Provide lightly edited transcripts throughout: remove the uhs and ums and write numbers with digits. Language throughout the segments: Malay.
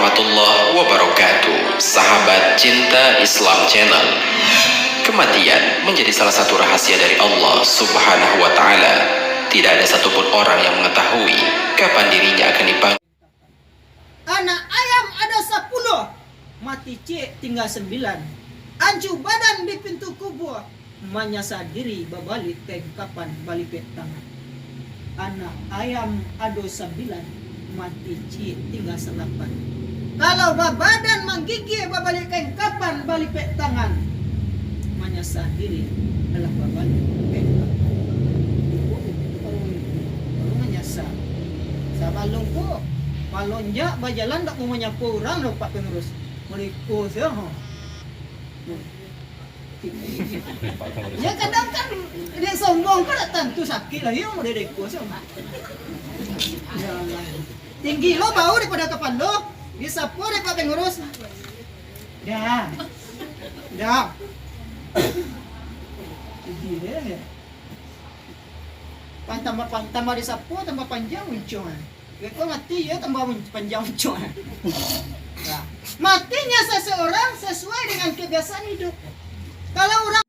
warahmatullahi wabarakatuh. Sahabat Cinta Islam Channel, kematian menjadi salah satu rahasia dari Allah Subhanahu wa Ta'ala. Tidak ada satupun orang yang mengetahui kapan dirinya akan dipanggil. Anak ayam ada 10, mati cik tinggal 9. Ancu badan di pintu kubur, menyasar diri berbalik ke kapan balik tangan. Anak ayam ada 9, mati cik tinggal 8. Kalau badan menggigil berbalik ke kapan balik tangan, menyasar diri adalah berbalik ke kapan. Baru menyasar. Sama lungkup. Malonjak berjalan tak mau menyapa orang dah Pak Pengurus. Mereka saya. Ya kadang kan dia sombong kan tak tentu sakit lah yang dia dekor sama. Ya Allah. Tinggi lo bau daripada kapan lo. Disapu deh Pak Pengurus. Dah. Dah. Tinggi deh. Tambah disapu tambah panjang muncul. Kau mati ya tambah panjang muncul. Nah, matinya seseorang sesuai dengan kebiasaan hidup. Kalau orang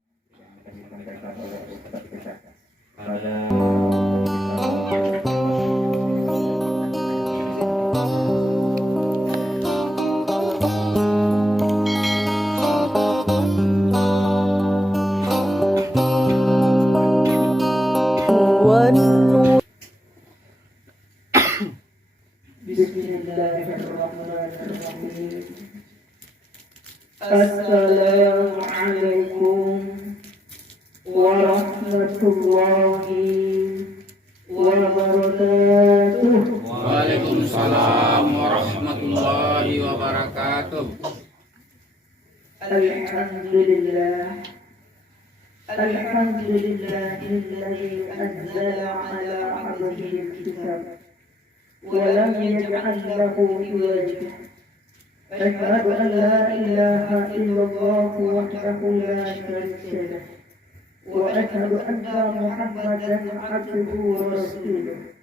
Bismillahirrahmanirrahim. Assalamualaikum warahmatullahi wabarakatuh. Waalaikumsalam warahmatullahi wabarakatuh. Alhamdulillah. Alhamdulillahilladzi anzala ala 'abdihi al-kitab wa lam yaj'al lahu iwaja. Asyhadu an la ilaha illallah wahdahu la syarika lah wa asyhadu anna Muhammadan 'abduhu wa rasuluh.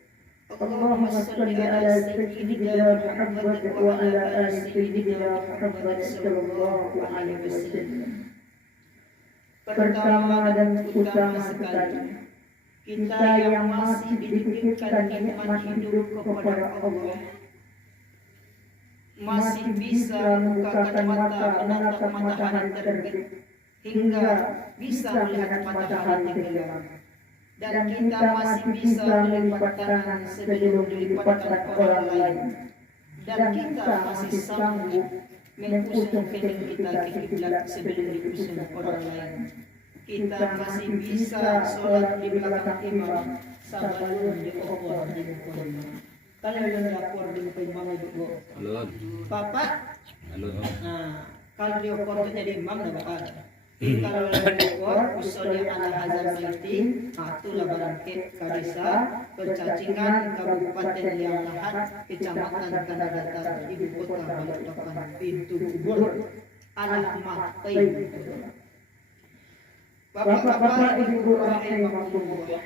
Allahumma shalli ala sayyidina Muhammad wa ala ali sayyidina Muhammad sallallahu alaihi wasallam. Pertama dan utama sekali, kita yang masih diberikan nikmat hidup kepada Allah, masih bisa membukakan mata menatap matahari terbit hingga bisa melihat matahari tenggelam, dan kita masih bisa melipat tangan sebelum dilipatkan orang lain, dan kita masih sanggup mengusung kening kita ke kiblat sebelum diusung orang lain. Kita masih bisa sholat di belakang imam sebelum diopor di muka imam. Kalau yang diopor di muka imam itu, Papa. Nah, kalau diopor itu jadi imam dah bakal. Kalau yang diopor usulnya ala hazar maitin, itulah barangkit kadesa, Pencacingan, Kabupaten Liang Lahat, Kecamatan Kanadatar, Ibu Kota Balikpapan, pintu kubur, anak matai. Bapak-bapak, ibu rahimahumullah.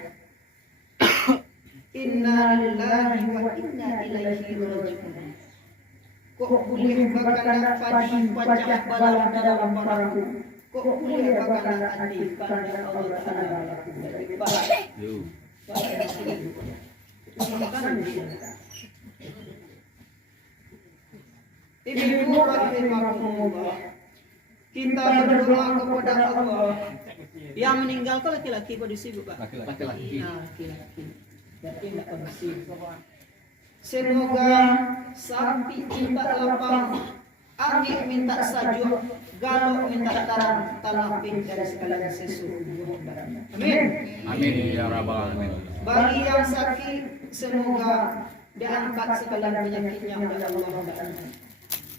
Inna lillahi wa inna ilaihi raji'un. Kok boleh bakanak padi pacah balah dalam perahu? Kok boleh bakanak hati karena Allah Ta'ala laku dari balah? Ibu rahimahumullah, kita berdoa kepada Allah. Yang meninggal itu laki-laki kondisi Bu Pak? Laki-laki. Laki-laki. Berarti tidak kondisi. Semoga sapi minta lapang, angin minta sajuk, galok minta tarang, talapin dari segala sesuatu. Amin. Amin ya rabbal alamin. Bagi yang sakit, semoga diangkat segala penyakitnya oleh Allah.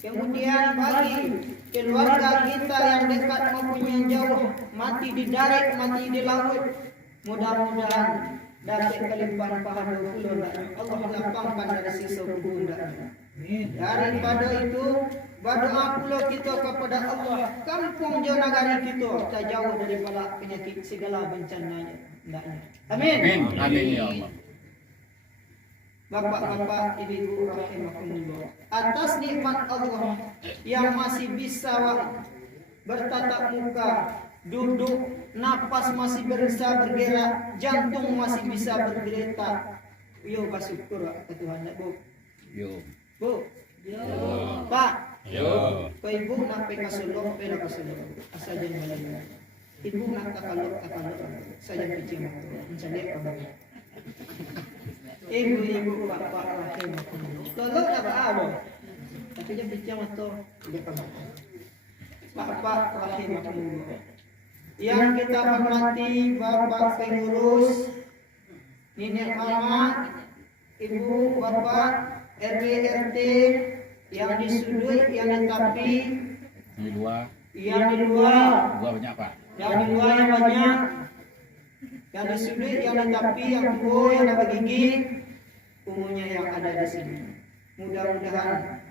Kemudian bagi keluarga kita yang dekat maupun yang jauh, mati di darat, mati di laut, mudah-mudahan dapat kelimpahan pahala pula Allah lapangkan dari sisa kegundahan. Daripada itu, berdoa pula kita kepada Allah, kampung jauh negara kita tak jauh daripada penyakit segala bencananya. Amin. Amin ya Allah. Bapak-bapak, ibu-ibu rahimakumullah, atas nikmat Allah yang masih bisa bertatap muka, duduk, napas masih bisa bergerak, jantung masih bisa berdetak. Yo bersyukur ke Tuhan, Bu. Yo. Bu. Yo. Pak. Yo. Ko ibu nak pe kasulok pe kasulok. Asa jan balanya. Ibu nak takalok saja picing. Mencari apa? Ibu bapak rahimakumullah. Lolok apa awal? Tapi dia picing atau dia kamu. Bapak rahimakumullah. Yang kita hormati bapak pengurus, nenek mama, ibu bapak, RW RT, yang di sudut, yang di tepi, yang di luar, Banyak, Pak. yang di luar yang banyak, yang di sudut, yang di tepi, yang tua, yang ada gigi, umumnya yang ada di sini. Mudah-mudahan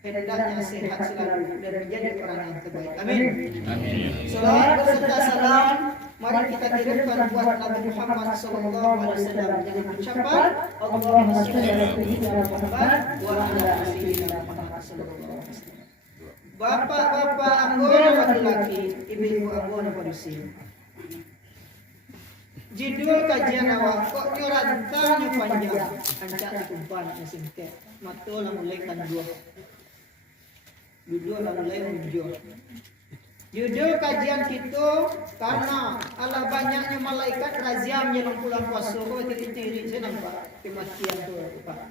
hendaknya sehat selalu dan menjadi orang yang terbaik. Amin. Amin. Salawat beserta salam mari kita kirimkan buat Nabi Muhammad sallallahu alaihi wasallam dengan ucapan Allahumma shalli ala sayyidina Muhammad wa ala ali sayyidina Muhammad sallallahu alaihi wasallam. Bapak-bapak anggota laki-laki, ibu-ibu anggota polisi. Judul kajian awak kok nyorantanya panjang, ancak kumpan singket. Matul mulai kan dua. Judul mulai muncul. Judul kajian kita karena ala banyaknya malaikat razia menjelang pulang puasa. Oh tiri-tiri saya nampak kematian tu Pak.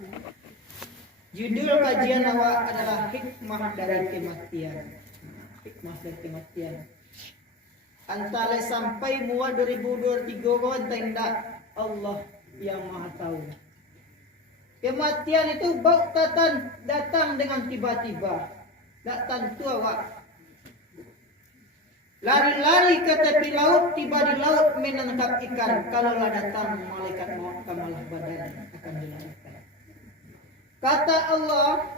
Judul kajian awak adalah hikmah dari kematian. Hikmah dari kematian. Antara sampai mual 2023 kawan tidak Allah yang Maha tahu. Kematian itu bau datang dengan tiba-tiba. Tak tentu awak lari-lari ke tepi laut, tiba di laut menangkap ikan. Kalaulah datang malaikat maut, kamalah badan akan dilarikan. Kata Allah,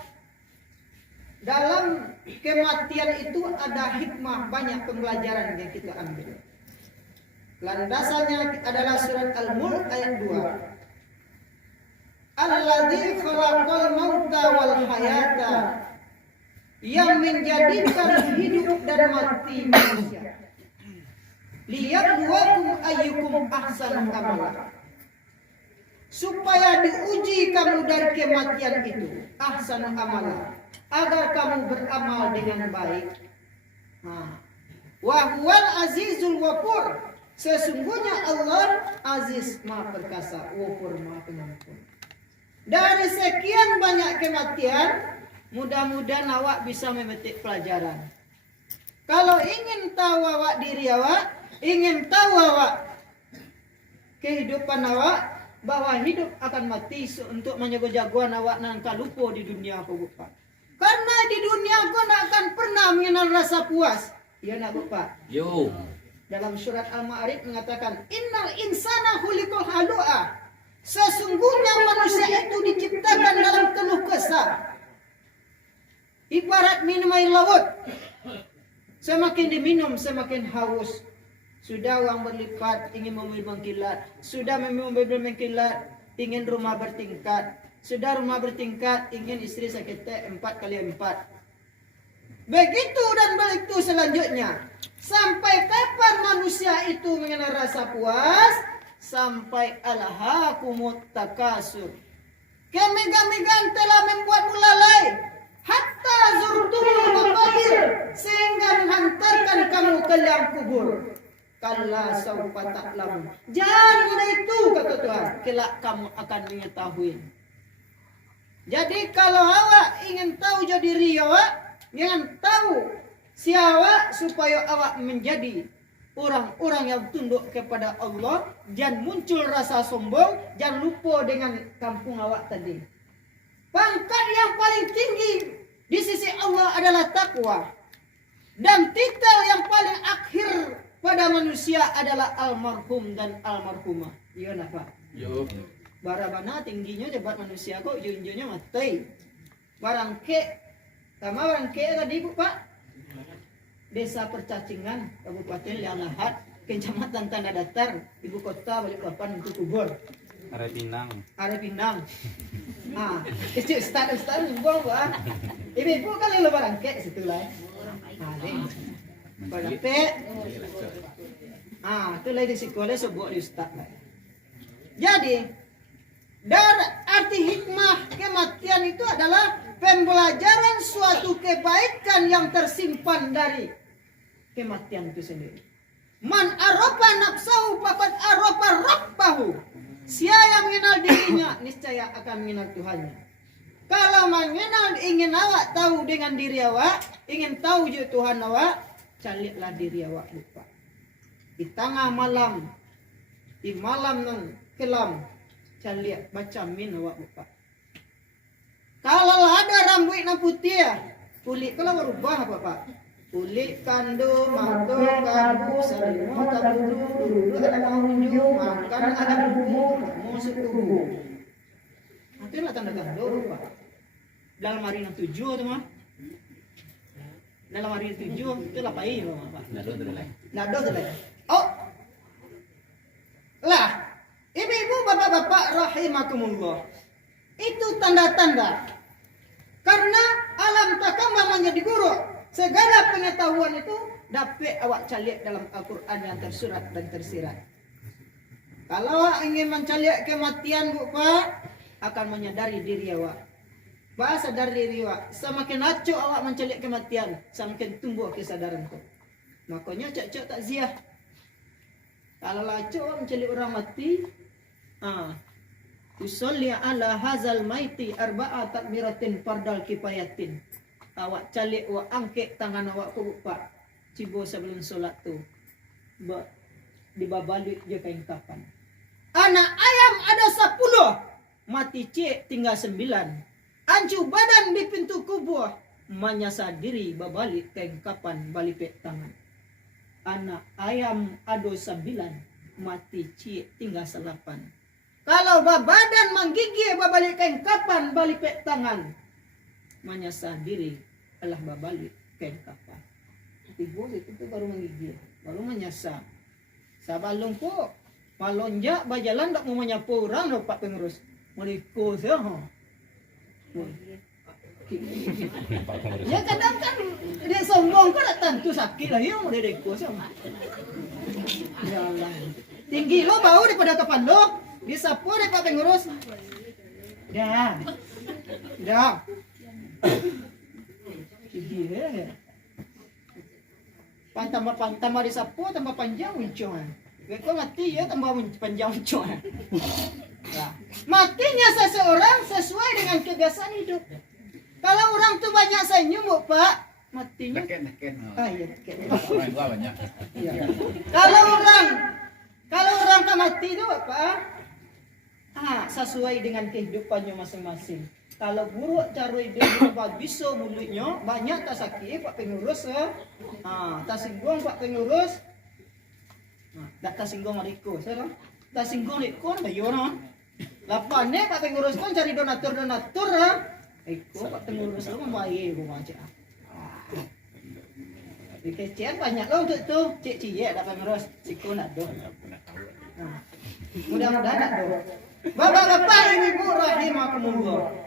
dalam kematian itu ada hikmah, banyak pembelajaran yang kita ambil. Landasannya adalah surat Al-Mulk ayat 2. Alladzi khalaqal mauta wal hayata, yang menjadikan hidup dan mati manusia. Liyabluwakum ayyukum ahsanu amala. Supaya diuji kamu dari kematian itu, ahsanu amala, agar kamu beramal dengan baik. Wa huwal azizul ghafur. Sesungguhnya Allah aziz maha perkasa, ghafur maha pengampun. Dari sekian banyak kematian, mudah-mudahan awak bisa memetik pelajaran. Kalau ingin tahu awak diri awak, ingin tahu awak kehidupan awak, bahwa hidup akan mati untuk menjaga-jagoan awak nangka lupa di dunia aku buka. Karena di dunia aku nak akan pernah mengenal rasa puas. Ya nak buka. Yo. Dalam surat Al-Ma'arij mengatakan, Innal insana khuliqa halu'a. Sesungguhnya manusia itu diciptakan dalam keluh kesah. Ibarat minum air laut, semakin diminum semakin haus. Sudah uang berlipat ingin membeli mengkilat, sudah membeli mengkilat ingin rumah bertingkat, sudah rumah bertingkat ingin istri sakit 4x4. Begitu dan begitu selanjutnya. Sampai kapan manusia itu mengenal rasa puas? Sampai alhaakumut takasur. Kemega-megaan telah membuatmu lalai. Hatta zurtumul maqabir, sehingga menghantarkan kamu ke liang kubur. Kalla saufa ta'lamun. Jangan mudah itu kata Tuhan, kelak kamu akan mengetahui. Jadi kalau awak ingin tahu jadi diri awak, jangan tahu si awak supaya awak menjadi orang-orang yang tunduk kepada Allah, jangan muncul rasa sombong, jangan lupa dengan kampung awak tadi. Pangkat yang paling tinggi di sisi Allah adalah takwa. Dan titel yang paling akhir pada manusia adalah almarhum dan almarhumah. Iya nak Pak? Yo. Barabana tingginya jabat manusia kok junjunnya mati. Barang ke, sama barang ke tadi Bu Pak. Desa Percacingan, Kabupaten Liang Lahat, Kecamatan Tanah Datar, Ibu Kota Balikpapan untuk kubur. Are Pinang. Are Pinang. Istri start buang buah. Ibu kali lo barang kek situ lah. Ding. Pada pek. Tu lagi di sekolah sebut di ustaz lah. Jadi, dari arti hikmah kematian itu adalah pembelajaran suatu kebaikan yang tersimpan dari kematian itu sendiri. Man arofa nafsahu faqad arofa rabbahu. Siapa yang mengenal dirinya niscaya akan mengenal Tuhannya. Kalau mengenal ingin awak tahu dengan diri awak, ingin tahu je Tuhan awak, carilah diri awak lupa. Di tengah malam, di malam nan kelam, cari baca min awak lupa. Kalau ada rambut yang putih, kulit kalau berubah apa Pak? Kulit kandu, mantu, kabu, selimut, dulu ada unjuk, makan ada bubuk, musik tubuh. Itulah tanda-tanda lupa. Dalam hari yang 7 tu mah. Dalam hari yang 7 itu lah pai Pak. Nado tu lah. Oh. Lah, ibu-ibu, bapak-bapak rahimakumullah. Itu tanda-tanda. Karena alam takama menjadi guru. Segala pengetahuan itu dapat awak cari dalam Al-Quran yang tersurat dan tersirat. Kalau awak ingin mencari kematian Pak, akan menyadari diri awak. Bahasa dari diri awak. Semakin acuh awak mencari kematian, semakin tumbuh kesadaran itu. Makanya cak-cak takziah. Kalau acuh awak mencari orang mati, usolli ala hazal maiti arba'a takbiratin fardal kifayatin. Awak calik awak angkat tangan awak ke Pak. Cibo sebelum solat tu. Dibabalik je kain kapan. Anak ayam ada 10. Mati cik tinggal 9. Ancu badan di pintu kubur. Menyasar diri babalik kain kapan balipet tangan. Anak ayam ada 9. Mati cik tinggal 8. Kalau badan menggigil babalik kain kapan balipet tangan. Menyasar diri adalah babalik kain kapan. Tiba itu baru menggigil, baru menyasar. Sabalung po, malonjak berjalan tak mau menyapa orang dapat pengurus. Mereka saya. Ya kadang kan dia sombong kan tak tentu sakit lah yang mereka saya. Jalan. Tinggi lo bau daripada kapan lo, disapu dapat pengurus. Dah. Tambah disapu tambah panjang uncongan. Kau mati ya tambah panjang uncongan. Nah, matinya seseorang sesuai dengan kebiasaan hidup. Kalau orang tu banyak senyum Pak, matinya. Banyak. Iya. Kalau orang kan mati tu Pak, sesuai dengan kehidupannya masing-masing. Kalau buruk cara hidupnya bisa mulutnya banyak tak sakit Pak pengurus tak singgung Pak pengurus tak singgung mereka tak singgung mereka bayar lapannya Pak pengurus pun cari donatur ikut Pak pengurus lu membayar rumah aja di kecian banyak loh untuk itu cik-cik tak pengurus siku nak doh mudah-mudahan nak doh bapak-bapak ibu rahimakumullah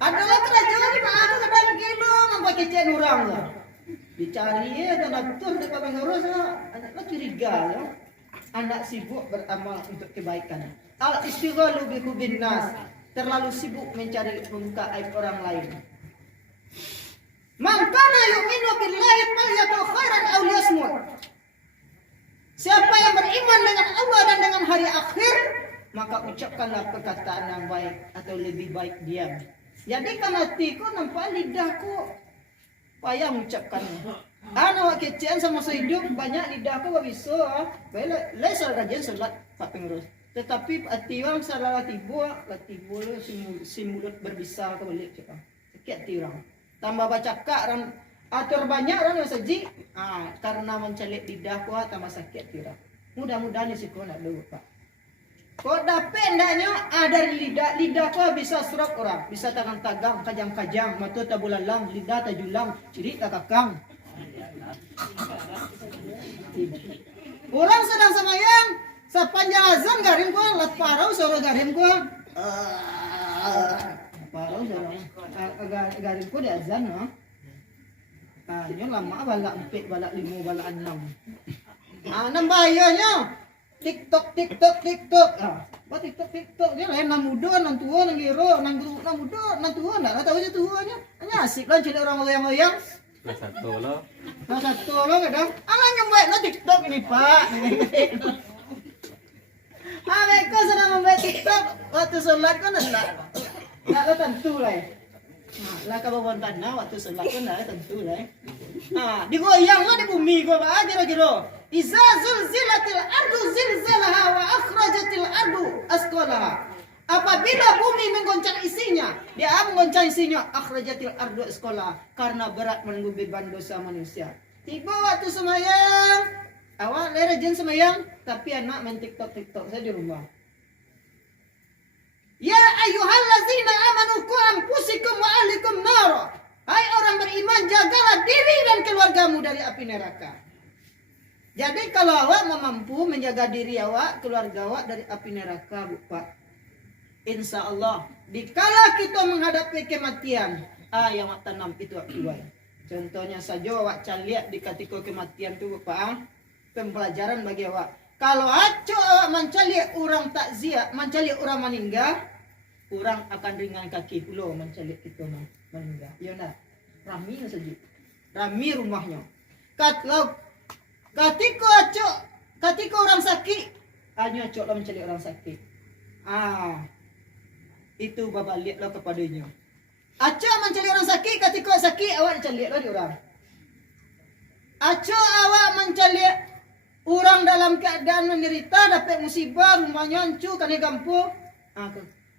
adalah kerajaan di mana kadang kilo nampak kecian orang lah. Dicari ya dan atur dekat pengurus anak curiga ya. Anak sibuk beramal untuk kebaikan. Al istighalu bi hubin nas, terlalu sibuk mencari membuka aib orang lain. Man kana yu'minu billahi falyaqul khairan aw liyasmut. Siapa yang beriman dengan Allah dan dengan hari akhir, maka ucapkanlah perkataan yang baik atau lebih baik diam. Jadi kan hatiku nampak lidahku payah mengucapkannya. Anak kecian sama sehidup banyak lidahku gak bisa. Baiklah, lesal rajin solat Pak pengurus. Tetapi hati orang salah tiba si mulut berbisa ke balik cakap. Sakit hati orang. Tambah baca kak orang atur banyak orang yang seji. Karena mencalik lidahku tambah sakit hati orang. Mudah-mudahan ni siko nak dulu Pak. Kok dapat endaknya dari lidah kau bisa serap orang, bisa tagang-tagang, kajang-kajang, mata tabulalang, lidah tajulang, ciri tak kakang. Orang sedang semayang, sepanjang azan garim kau, lat parau suara garim kau. Parau seorang agarin ko di azan no. Yun lama balak 4, balak 5, balak 6. Nambayanya TikTok. Buat TikTok dia lain nang muda, nang tua, nang giro, nang muda, nang tua, enggak tahu aja tuanya. Hanya asik lah jadi orang goyang-goyang. Satu lo. Nah, satu lo kadang, nyembek na TikTok ini Pak. Mereka sedang membuat TikTok waktu sholat kan enggak tentu lah. Lah kawan tanah waktu sholat kan enggak tentu lah. Digoyang lah di bumi gua Pak kira-kira. Iza zulzilatil ardu zilzalaha wa akhrajatil ardu asqalaha. Apabila bumi menggoncang isinya, dia menggoncang isinya, akhrajatil ardu asqalaha, karena berat menanggung beban dosa manusia. Tiba waktu semayang, awak rajin semayang, tapi anak main TikTok saya di rumah. Ya ayyuhallazina amanu qu anfusikum wa ahlikum nar. Hai orang beriman, jagalah diri dan keluargamu dari api neraka. Jadi kalau awak mampu menjaga diri awak, keluarga awak dari api neraka, Pak. Insya Allah, dikala kita menghadapi kematian, yang awak tanam itu awak tuai. Contohnya saja awak lihat di ketika kematian itu, Pak, pembelajaran bagi awak. Kalau aco awak mencari orang takziah, mencari orang meninggal, orang akan ringan kaki pula mencari kita meninggal. Ya nak, rami saja, rami rumahnya. Ketika orang sakit, hanya acok lah mencari orang sakit. Itu bapak lihatlah kepadanya. Acok mencari orang sakit, ketika sakit awak cari lah di orang. Acok awak mencari orang dalam keadaan menderita, dapat musibah, rumahnya hancur, kena gampur.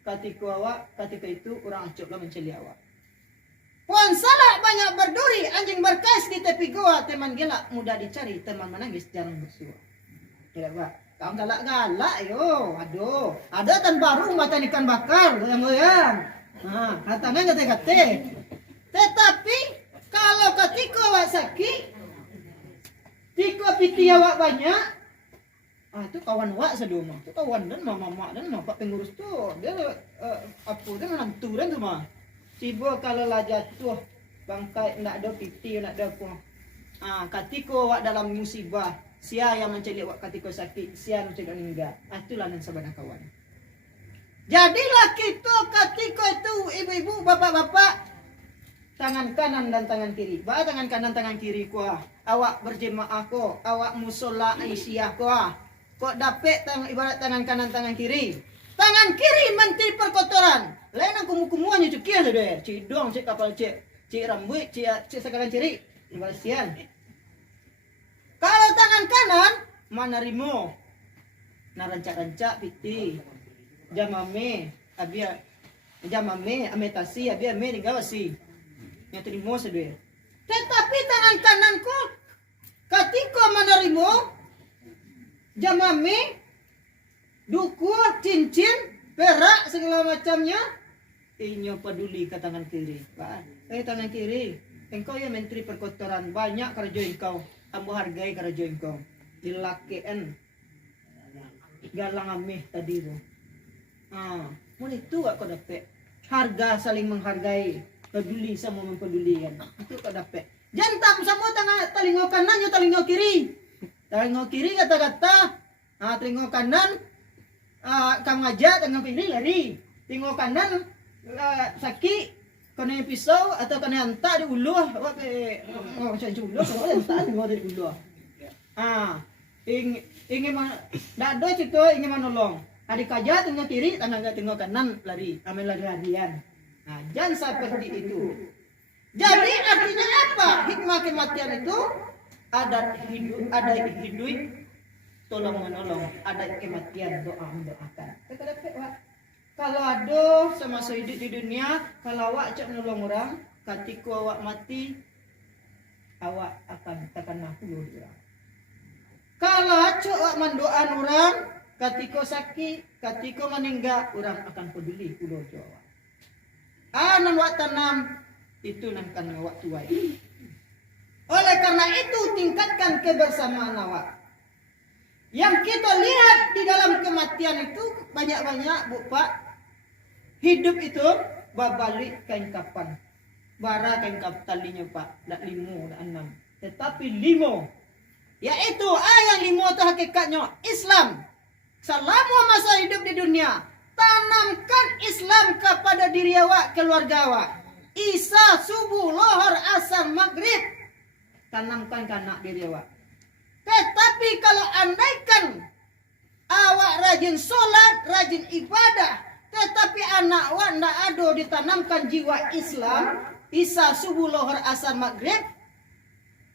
Ketika itu orang acok lah mencari awak. Puan salah banyak berduri, anjing berkais di tepi goa, teman gelak mudah dicari, teman menangis jarang bersua. Tidak Pak, kamu galak-galak yo, aduh, ada tan baru makan ikan bakar, goyang-goyang. Katanya kate-kate. Tetapi kalau ketika awak sakit, ketika piti awak banyak, itu kawan awak sedoma, itu kawan dan mama dan bapak pengurus tuh, dia dia menantu dan tuh mah. Tiba kalau lah jatuh bangkai nak ada piti nak ada apa. Ketika awak dalam musibah, sia yang mencari awak ketika sakit, sia yang mencari meninggal. Itulah yang sabana kawan. Jadilah kita ketika itu ibu-ibu, bapak-bapak, tangan kanan dan tangan kiri. Tangan kanan tangan kiri kuah. Awak berjemaah ko, awak musola aisyah ko. Kok dapat ibarat tangan kanan tangan kiri. Tangan kiri menteri perkotoran. Lain ang kumukumungan yung cukia sudah. Cik dong, cik kapal cik rambut, cik sekarang ciri. Ibalasian. Kalau tangan kanan, mana rimo? Narancak-rancak piti. Jamame, abia. Jamame, ametasi, abia me digawasi. Yang terimo sudah. Tetapi tangan kananku, ketika mana rimo? Jamame, duku, cincin, perak, segala macamnya. Inyo peduli ke tangan kiri. Pak, tangan kiri. Engkau ya menteri perkotoran. Banyak kerja engkau. Ambo hargai kerja engkau. Dilakian. Galang ameh tadi tu. Mun itu kau dapat. Harga saling menghargai. Peduli sama mempedulikan. Itu kau dapat. Jantam sama telinga kanan, telinga kiri. Telinga kiri kata-kata. Telinga kanan. Kamu aja telinga kiri lari. Telinga kanan. Sakit kena pisau atau kena hantar di uluh macam uluh kalau hantar di uluh ingin dado situ ingin menolong adik aja tengah kiri tengah kanan lari ambil lari-larian jangan seperti itu. Jadi artinya apa hikmah kematian itu? Ada hidup tolong menolong, ada kematian doa mendoakan. Kalau ada semasa hidup di dunia, kalau awak cak menolong orang, ketika awak mati, awak akan mampu orang. Kalau acok awak mendoakan orang, ketika sakit, ketika meninggal, orang akan peduli pulau Jawa. Nan awak tanam, itu nanti awak tuai. Oleh karena itu, tingkatkan kebersamaan awak. Yang kita lihat di dalam kematian itu banyak-banyak, Bu Pak. Hidup itu babalik kain kapan. Bara kain kap talinya Pak, dak 5, dak 6. Tetapi 5 yaitu yang 5 itu hakikatnya Islam. Selama masa hidup di dunia, tanamkan Islam kepada diri awak, keluarga awak. Isya, subuh, lohor, asar, maghrib, tanamkan ke anak diri awak. Tetapi kalau andaikan awak rajin sholat, rajin ibadah, tetapi anak awak ndak ada ditanamkan jiwa Islam, Isya, subuh, lohor, asar, maghrib,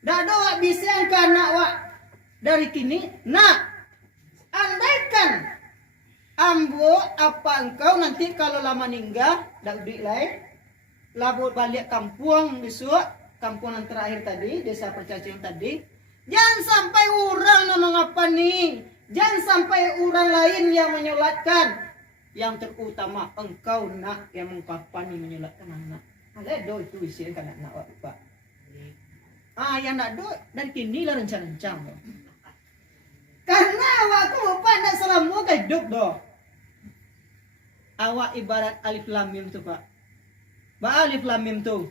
ndak ada awak bisa ke anak awak dari kini. Nah, andaikan ambo apa engkau nanti kalau lama ninggal dak duit lain, labut balik kampung besok, kampung yang terakhir tadi, desa Percacian tadi, jangan sampai orang yang mengapani, jangan sampai orang lain yang menyolatkan. Yang terutama engkau nak yang mengapani menyolatkan anak. Ada do itu isian kan anak awak Pak. Yang nak do dan kini lah rencana-rencana. Karena awakku Bapak nak selama hidup do. Awak ibarat alif lam mim tu Pak. Alif lam mim tu.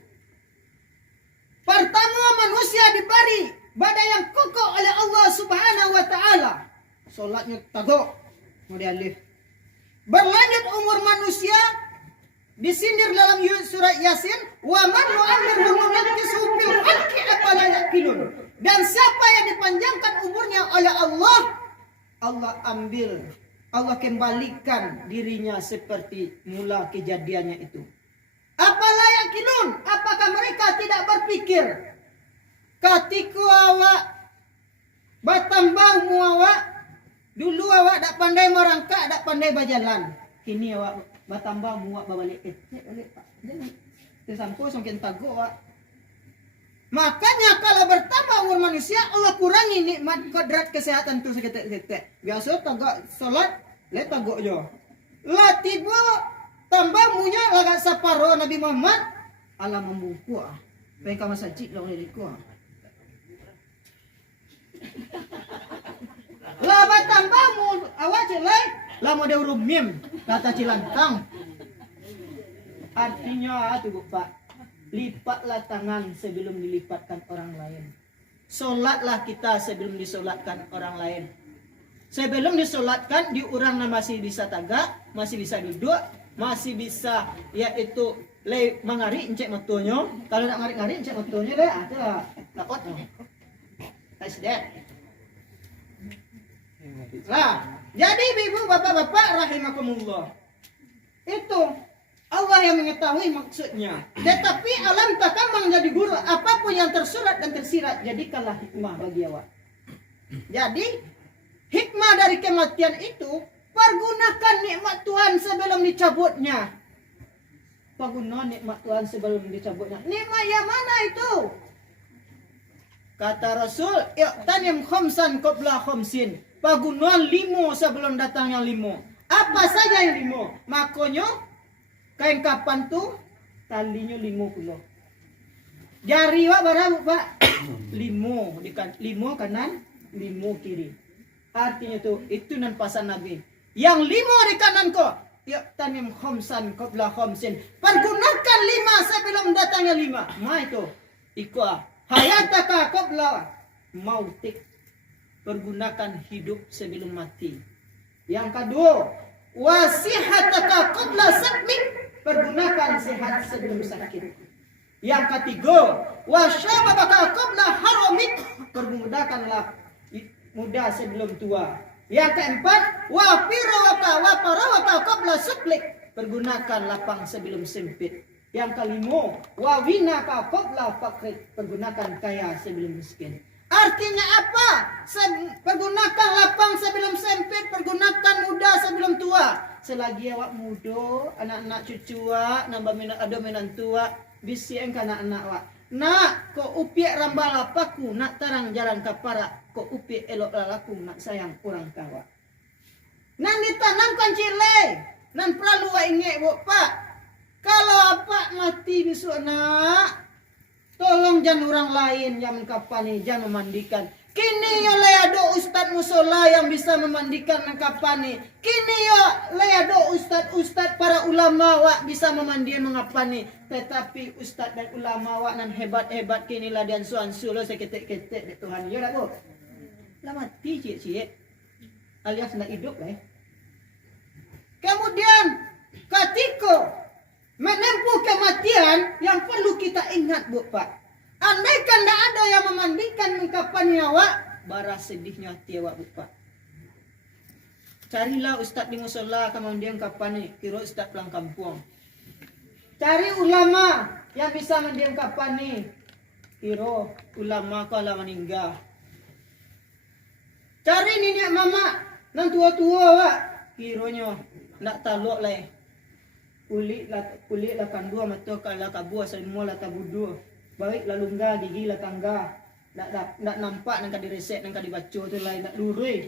Pertama manusia diberi badan yang kokoh oleh Allah Subhanahu wa taala. Salatnya tagok mau di alif. Berlanjut umur manusia disindir dalam surat Yasin, wa man nu'ammirhu nunakkisuhu fil khalqi afala yaqilun. Dan siapa yang dipanjangkan umurnya oleh Allah, Allah ambil, Allah kembalikan dirinya seperti mula kejadiannya itu. Apalah yaqilun? Apakah mereka tidak berpikir? Ketika awak batambang awak, dulu awak tak pandai merangkak, tak pandai berjalan. Kini awak batambang awak balik balik Pak. Jangan tersampo semakin tagok awak. Makanya kalau bertambah umur manusia, Allah kurangi nikmat kodrat kesehatan tu seketek-seketek. Biasa tagak solat, le tagok jo. Lah tiba tambah munya agak saparo Nabi Muhammad, ala membuku ah. Pengen masjid lah oleh diku ah. Lah bertambah mu awak celai, lah mau ada huruf mim kata cilantang. Artinya tu Pak. Lipatlah tangan sebelum dilipatkan orang lain. Solatlah kita sebelum disolatkan orang lain. Sebelum disolatkan, di orang masih bisa tagak, masih bisa duduk, masih bisa yaitu le mangari encek matunya. Kalau nak ngari-ngari encek matunya le ada takut. That's that. Nah, jadi ibu bapak-bapak rahimakumullah. Itu Allah yang mengetahui maksudnya. Tetapi alam takkan menjadi guru. Apapun yang tersurat dan tersirat, jadikanlah hikmah bagi awak. Jadi, hikmah dari kematian itu, pergunakan nikmat Tuhan sebelum dicabutnya. Pergunakan nikmat Tuhan sebelum dicabutnya. Nikmat yang mana itu? Kata Rasul, "Iqtanim khamsan qabla khamsin." Pergunakan 5 sebelum datangnya 5. Apa saja yang 5? Makanya kain kapan tu talinya 50. Jari wak berapa Pak? 5 dekat 5 kanan, 5 kiri. Artinya tu itu nan pasan Nabi. Yang 5 di kanan kau, ya tanim khamsan qabla khamsin. Pergunakan 5 sebelum datangnya 5. Ma itu. Ikwa hayataka qabla mautik. Pergunakan hidup sebelum mati. Yang kedua, wasihataka qabla sakmik. Pergunakan sehat sebelum sakit. Yang ketiga, wasyababaka qabla haramik. Pergunakanlah muda sebelum tua. Yang keempat, wafarawaka qabla suklik. Pergunakan lapang sebelum sempit. Yang kelima, wawinaka qabla fakrik. Pergunakan kaya sebelum miskin. Artinya apa? Pergunakan lapang sebelum sempit, pergunakan muda sebelum tua. Selagi awak muda, anak-anak cucu awak, nambah ada menantu awak, bisi engkau anak-anak awak. Nak, kau upiak rambal apaku, nak tarang jalan kaparak, kau upiak elok lalaku, nak sayang kurang kawa. Nan ditanamkan cile, nan perlu awak ingat Pak. Kalau apa mati besok nak, tolong jangan orang lain yang mengkapani, jangan memandikan. Kini yo leado ustad musola yang bisa memandikan mengkapan ni. Kini yo leado ustad para ulama wak bisa memandikan mengkapan ni. Tetapi ustad dan ulama wak nan hebat-hebat kini lah dan suan-su lo seketek-ketek de Tuhan. Yo dak bo. Lah mati cik-cik. Alias nak hidup lah. Kemudian ketika menempuh kematian yang perlu kita ingat bu Pak. Andaikan tidak ada yang memandikan mengkapan awak, bara sedihnya hati awak bu Pak. Carilah ustaz di musola kemudian kapan ni, kira ustaz pulang kampung. Cari ulama yang bisa mendiam kapan ni, kira ulama kalau meninggal. Cari nenek mama nan tua-tua awak, kiranya nak taluk lah. Kulit lah kandua mata kala kabua semua lah tabudu. Baik lah lungga gigi lah tangga. Nak nampak nak diresep nak dibaca tu lain nak lurui.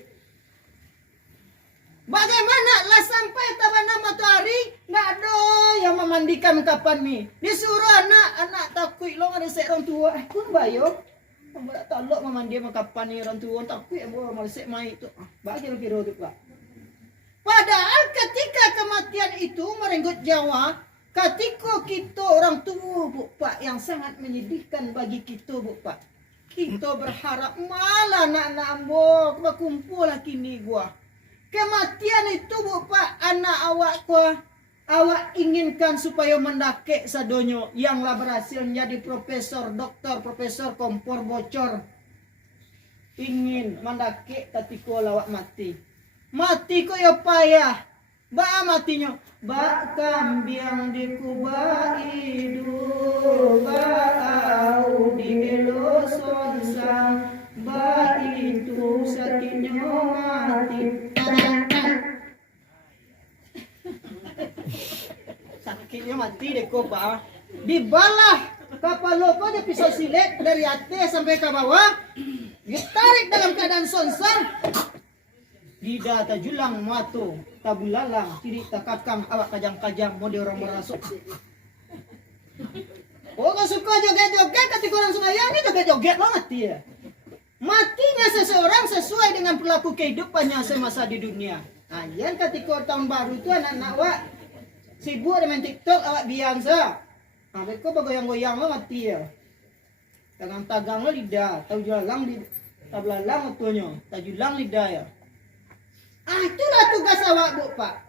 Bagaimana lah sampai tabana matahari nak ada yang memandikan kapan ni. Disuruh anak takut lo ada resep orang tua. Kun bayo. Kamu tak taluk memandi kapan ni orang tua takut apa resep mai tu. Bagi kira tu Pak. Padahal ketika kematian itu merenggut nyawa, ketika kita orang tua bu Pak yang sangat menyedihkan bagi kita bu Pak. Kita berharap malah anak-anak ambo berkumpul lah kini gua. Kematian itu bu Pak anak awak gua. Awak inginkan supaya mendakek sadonyo yang lah berhasil menjadi profesor, doktor, profesor kompor bocor. Ingin mendakek ketika awak mati. Mati ko yo payah. Ba matinya. Ba kambing dikuba hidup. Ba au di belo sonsang. Ba itu sakitnya mati. Sakitnya mati deh ko Pak. Dibalah kapal loko dia pisau silet dari atas sampai ke bawah. Ditarik dalam keadaan sonsang. Dida tajulang matu tabulalang tidak takakang awak kajang-kajang mode orang merasuk. Oh kau suka joget-joget ketika orang sembahyang ni joget-joget banget dia. Matinya seseorang sesuai dengan perilaku kehidupannya semasa di dunia. Yang ketika tahun baru tu anak-anak awak sibuk dengan TikTok awak biasa. Mereka bergoyang-goyang lah mati ya. Tagang-tagang lah lidah, tajulang lidah, tabulalang matunya, tajulang lidah ya. Itulah tugas awak bu Pak.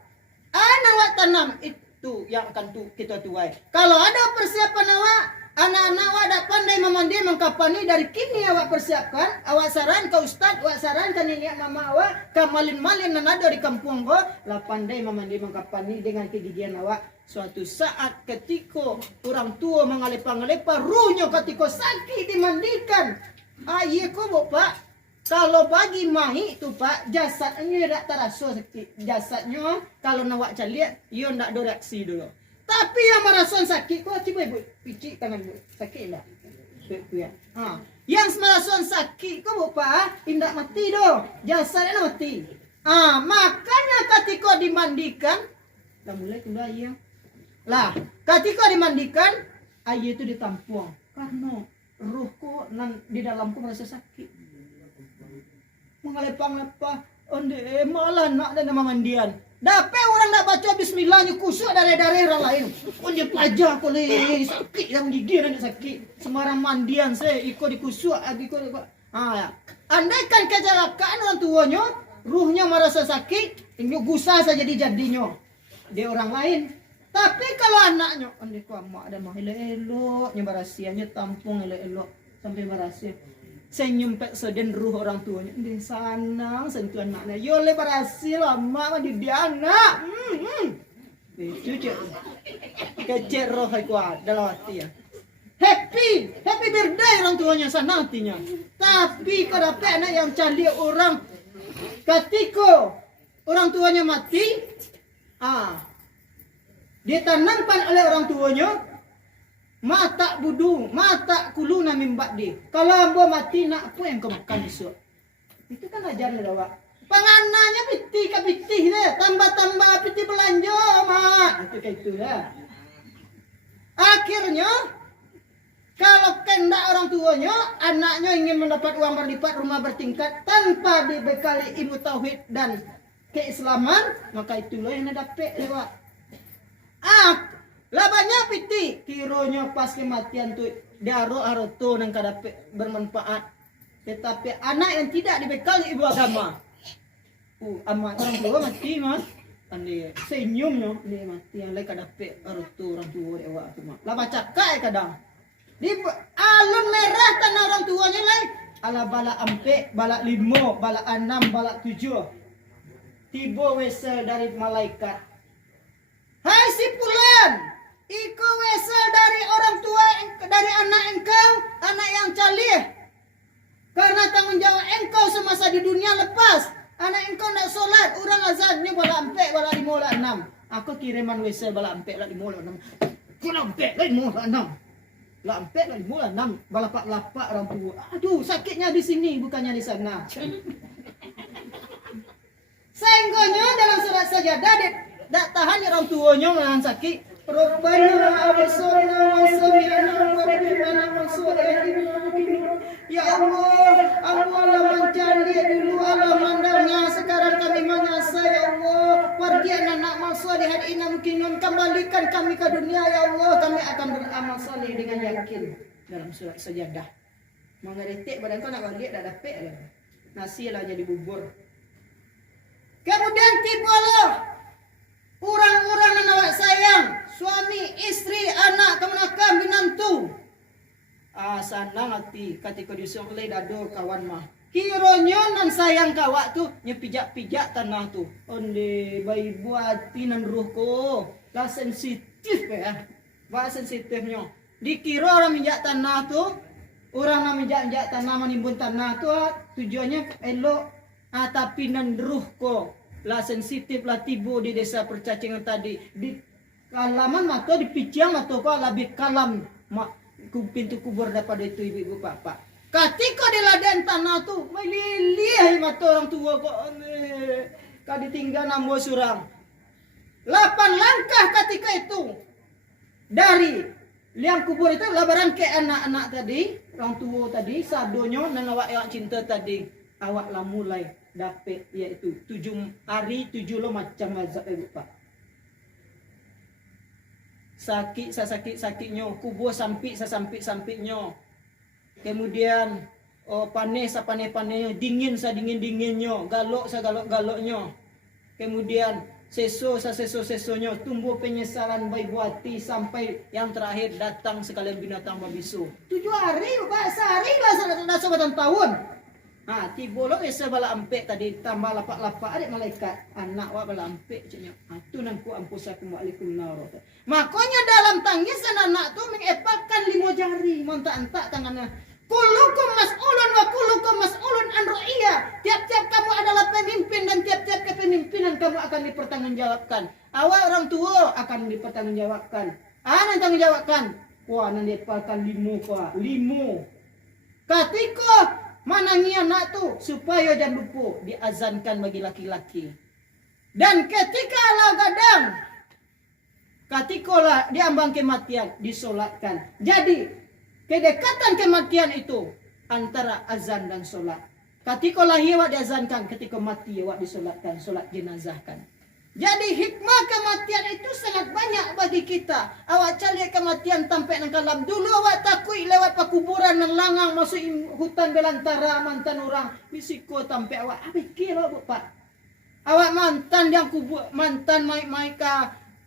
Awak tanam itu yang akan kita tuai. Kalau ada persiapan awak, anak-anak awak dah pandai memandi mengkapani dari kini awak persiapkan. Awak saran ke ustaz, awak saran ke nenek mama awak, ke malin-malin yang ada di kampung awak, lah pandai memandi mengkapani dengan kegigihan awak. Suatu saat ketika orang tua mengalepa-ngalepa, ruhnya ketika sakit dimandikan. Iya ko bu Pak. Kalau bagi mai tu Pak, jasadnya tak terasa sakit. Jasadnya kalau nak caliak, ia tak ada reaksi dulu. Tapi yang merasa sakit, kau cuba ibu picik tangan ibu. Sakit tak? Yang merasa sakit, kau Pak, tidak mati doh. Jasadnya mati. Makanya ketika dimandikan, dah mulai keluar air. Lah, ketika dimandikan, air itu ditampung. Karena ruhku di dalamku merasa sakit. Mengalepang-lepah onde malah nak ada nama mandian. Dapat orang nak baca bismillahnya kusuk dari orang lain. Onde pelajar ko le sakit yang gigi dan sakit. Sembarang mandian saya ikut dikusuk ikut. Andaikan kecelakaan orang tuanya, ruhnya merasa sakit, ini gusah saja jadinya. Dia orang lain. Tapi kalau anaknya onde ko mak ada mah elok-elok, nya berasianya tampung elok-elok sampai berhasil. Saya nyumpet seden ruh orang tuanya di sana sentuh anaknya yo le berhasil lama di dia anak itu kecil roh kuat dalam hati ya happy birthday orang tuanya sana hatinya. Tapi kalau dapat anak yang cantik orang ketika orang tuanya mati ditanamkan oleh orang tuanya mata budu, mata kuluna mimbat di. Kalau ambo mati nak apa yang kau makan besok? Itu kan ajaran awak. Panganannya piti ke piti deh, tambah-tambah piti belanja mak. Itu kayak itu dah. Akhirnya kalau kendak orang tuanya, anaknya ingin mendapat uang berlipat, rumah bertingkat tanpa dibekali ilmu tauhid dan keislaman, maka itulah yang dapat lewat. Labanya piti kironya pas kematian tu daro harto nang kadapat bermanfaat. Tetapi anak yang tidak dibekali ibu agama, amat orang tua mati mas. Ane senyumnya ni mati yang lain kadapat harto orang tua dewa tu mah. Laba cakai kadang. Di alun merah tanah orang tuanya lain. Ala bala ampe, bala 5, bala 6, bala 7. Tiba wesel dari malaikat. Hai si fulan, iko wesel dari orang tua, dari anak engkau, anak yang calih. Karena tanggung jawab engkau semasa di dunia lepas. Anak engkau nak solat, orang azan ni bala ampe, bala 5, bala 6. Aku kiriman wesel bala ampe, bala 5, bala 6. Bala ampe, bala 5, bala 6. Bala ampe, bala 5, bala 6. Bala lapak orang tua. Aduh, sakitnya di sini bukannya di sana. Sehingga dalam surat sajadah tak tahan orang tuanya menahan sakit. Rabbana absarna wa sami'na wa rabbana ya Allah, Allah mencari dulu, Allah mendengar, sekarang kami mengasah ya Allah. Pergi anak masalihah inna mungkinun, kembalikan kami ke dunia ya Allah, kami akan beramal saleh dengan yakin. Dalam surat sajadah. Mengeretik badan kau nak balik dah dapat lah. Nasi lah jadi bubur. Kemudian tibalah orang-orang yang awak sayang, suami, istri, anak, kemenakan, binantu. Senang hati ketika disuruh oleh dador kawan mah. Kironya nan sayang kawak tu nyepijak-pijak tanah tu. Onde bayi buati nan ruhko. Lah sensitif ya. Bah sensitifnya. Dikira orang minjak tanah tu, orang nak minjak tanah menimbun tanah tu tujuannya elok. Tapi nan ruhko. Lah sensitif lah tibu di desa percacingan tadi. Di kalaman mata dipiciang atau kau lebih kalam pintu kubur daripada itu ibu-ibu bapak. Ketika di ladang tanah tu, melilih mata orang tua kok kau ditinggal nambah surang. 8 langkah ketika itu dari liang kubur itu labaran ke anak-anak tadi, orang tua tadi, sadonyo dan awak yang cinta tadi, awak lah mulai dapat yaitu 7 hari 7 lo macam mazhab ibu pak. Sakitnya, kubur sampik-sampiknya. Kemudian panas panas-panasnya, dingin dingin-dinginnya, galok galok-galoknya. Kemudian sesonya, tumbuh penyesalan bayi buati sampai yang terakhir datang sekalian binatang babisu. 7 hari Pak, sehari lah sudah sebatan tahun. Tiba lo esa bala ampek tadi tambah lapak-lapak adik malaikat. Anak wa bala ampek caknya. Tu nang ku ampusakum wa alaikum nar. Makanya dalam tangisan anak tu mengepakkan 5 jari, montak-antak tangannya. Kullukum mas'ulun wa kullukum mas'ulun an ra'iyah. Tiap-tiap kamu adalah pemimpin dan tiap-tiap kepemimpinan kamu akan dipertanggungjawabkan. Awak orang tua akan dipertanggungjawabkan. Nan tanggungjawabkan. Wah, nan diepakkan 5 Ketika manangi anak tu supaya jangan lupa diazankan bagi laki-laki. Dan ketika ala gadang, ketika lah diambang kematian disolatkan. Jadi kedekatan kematian itu antara azan dan solat. Ketika lahir awak diazankan, ketika mati awak disolatkan, solat jenazahkan. Jadi hikmah kematian itu sangat banyak bagi kita. Awak cari kematian tampak nang kalam. Dulu awak takut lewat pakuburan nang langang masuk hutan belantara mantan orang. Bisiko tampak awak. Fikir awak Pak. Awak mantan yang kubur, mantan mai ke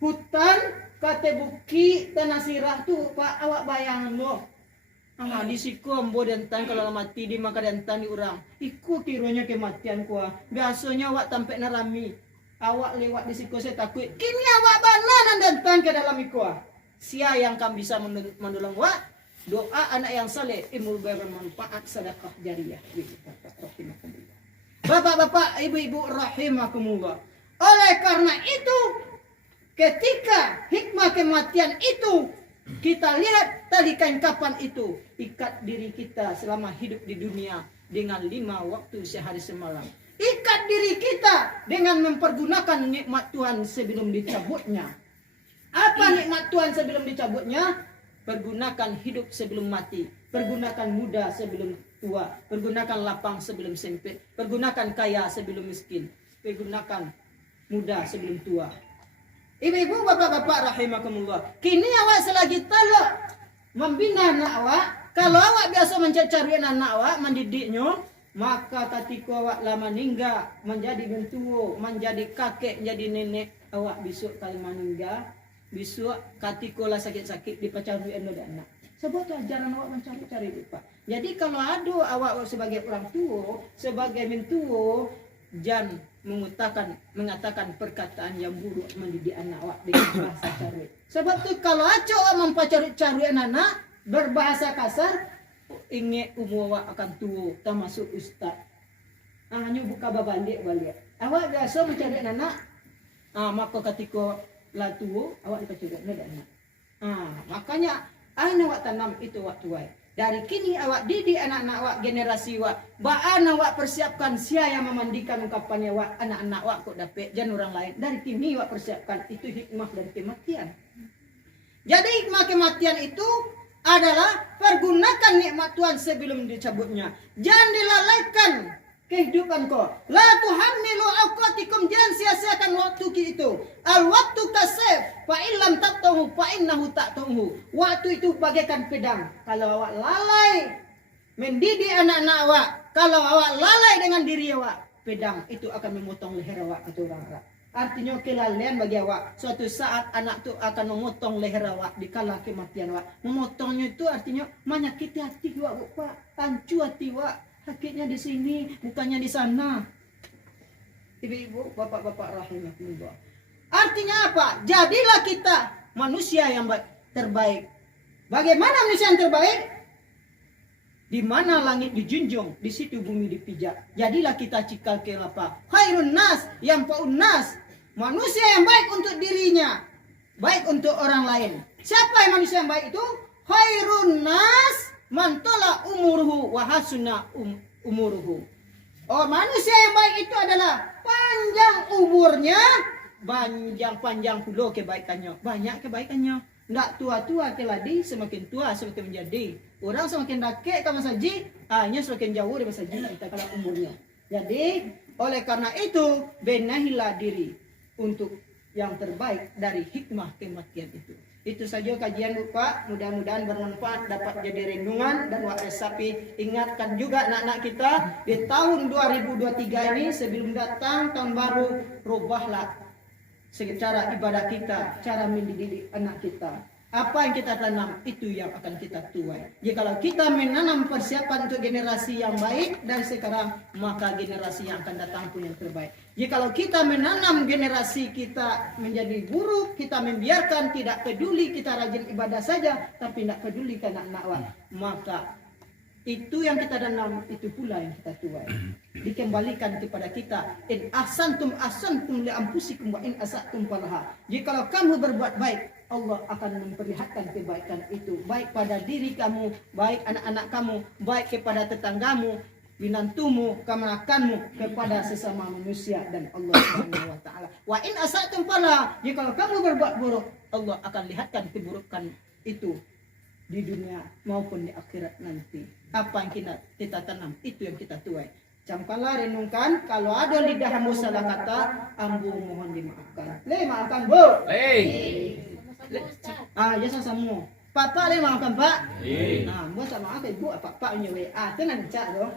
hutan, kate buki tanah sirah tu Pak, awak bayang lo. Disiko ambo dentan kalau mati di maka dentan di orang. Iku kironya kematian kuah. Biasanya awak tampak narami. Awak lewat di siku saya takut. Kini awak bananan dan ke dalam ikwa. Sia yang kan bisa menolong awak. Doa anak yang saleh, ilmu bermanfaat, sedekah jariyah. Bapak-bapak, ibu-ibu rahimakumullah. Oleh karena itu, ketika hikmah kematian itu kita lihat talikan kapan itu ikat diri kita selama hidup di dunia dengan 5 waktu sehari semalam. Ikat diri kita dengan mempergunakan nikmat Tuhan sebelum dicabutnya. Apa nikmat Tuhan sebelum dicabutnya? Pergunakan hidup sebelum mati. Pergunakan muda sebelum tua, pergunakan lapang sebelum sempit, pergunakan kaya sebelum miskin, pergunakan muda sebelum tua. Ibu-ibu, bapak-bapak rahimakumullah. Kini awak selagi talak membina anak awak, kalau awak biasa mencari anak awak, mendidiknya, maka ketika awak lama meninggal, menjadi bentua, menjadi kakek, menjadi nenek, awak besok kali meninggal, besok ketika lah sakit-sakit dipacari anak. Sebab tu ajaran awak mencari-cari lupa. Jadi kalau ada awak sebagai orang tua, sebagai mentua, jangan mengatakan perkataan yang buruk mendidik anak awak dengan bahasa cari. Sebab tu kalau acak awak mempacari-cari anak, berbahasa kasar, ingat umur awak akan tua, termasuk ustaz. Hanya buka balik. Awak biasa mencari anak, maka ketika lah tua, awak dipacari anak. Makanya aina awak tanam itu awak tuai. Dari kini awak didik anak-anak awak, generasi awak. Baan awak persiapkan sia yang memandikan ungkapannya awak, anak-anak awak kok dapat jangan orang lain. Dari kini awak persiapkan, itu hikmah dari kematian. Jadi hikmah kematian itu adalah pergunakan nikmat Tuhan sebelum dicabutnya. Jangan dilalaikan kehidupan kau. La tuhammilu awqatikum, jangan sia-siakan waktu itu. Al waktu kasif, fa illam taqtahu fa innahu taqtahu. Waktu itu bagaikan pedang. Kalau awak lalai mendidik anak-anak awak, kalau awak lalai dengan diri awak, pedang itu akan memotong leher awak atau orang Arab. Artinya kelalaian bagi awak. Suatu saat anak itu akan memotong leher awak di kala kematian awak. Memotongnya itu artinya menyakiti hati awak, Pak. Hancu hati awak. Sakitnya di sini, bukannya di sana. Ibu-ibu, bapak-bapak rahimahullah. Artinya apa? Jadilah kita manusia yang terbaik. Bagaimana manusia yang terbaik? Di mana langit dijunjung, di situ bumi dipijak. Jadilah kita cikal kelapa. Khairun nas, yang faun nas. Manusia yang baik untuk dirinya, baik untuk orang lain. Siapa yang manusia yang baik itu? Khairun nas mantola umuruhu wa hasuna umuruhu. Oh, manusia yang baik itu adalah panjang umurnya, panjang pula kebaikannya, banyak kebaikannya. Tidak tua-tua keladi, semakin tua semakin menjadi. Orang semakin dakik ke masaji, hanya semakin jauh dari masaji kita kalau umurnya. Jadi, oleh karena itu, benahilah diri untuk yang terbaik dari hikmah kematian itu. Itu saja kajian Pak, mudah-mudahan bermanfaat, dapat jadi renungan dan resapi. Ingatkan juga anak-anak kita di tahun 2023 ini sebelum datang tahun baru, rubahlah secara ibadah kita, cara mendidik anak kita. Apa yang kita tanam itu yang akan kita tuai. Jikalau kita menanam persiapan untuk generasi yang baik dari sekarang, maka generasi yang akan datang pun yang terbaik. Jikalau kita menanam generasi kita menjadi buruk, kita membiarkan, tidak peduli, kita rajin ibadah saja, tapi tidak peduli ke anak-anak, maka itu yang kita tanam, itu pula yang kita tuai. Dikembalikan kepada kita. In ahsantum ahsantum li anfusikum wa in asatum falaha. Jikalau kamu berbuat baik, Allah akan memperlihatkan kebaikan itu, baik pada diri kamu, baik anak-anak kamu, baik kepada tetanggamu, binantumu, kemenakanmu, kepada sesama manusia dan Allah Subhanahu wa taala. Wa in asatum fala, jikalau kamu berbuat buruk, Allah akan lihatkan keburukan itu di dunia maupun di akhirat nanti. Apa yang kita tanam, itu yang kita tuai. Camkanlah, renungkan, kalau ada lidahmu salah kata, ambu mohon dimaafkan. Maafkan Bu. Ya sama. Papa maafkan Pak. Bu sama apa Ibu, Pak punya WA, tenang cak dong.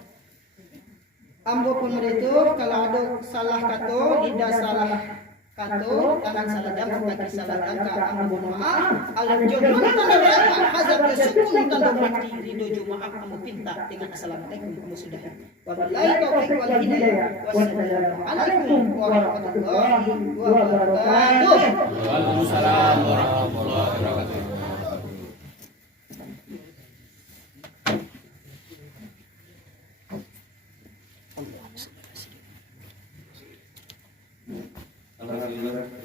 Ambo pun itu, kalau ada salah kata, lidah salah kata, tangan salah jam, kaki salah angka, ambo maaf. Alam jodoh tanda berapa, hazab kesukun tanda mati, ridho jumaaf, kamu pinta dengan assalamualaikum, kamu sudah. Wabillahi taufiq wal hidayah. Wassalamualaikum warahmatullahi wabarakatuh. Waalaikumsalam warahmatullahi wabarakatuh. Alhamdulillah.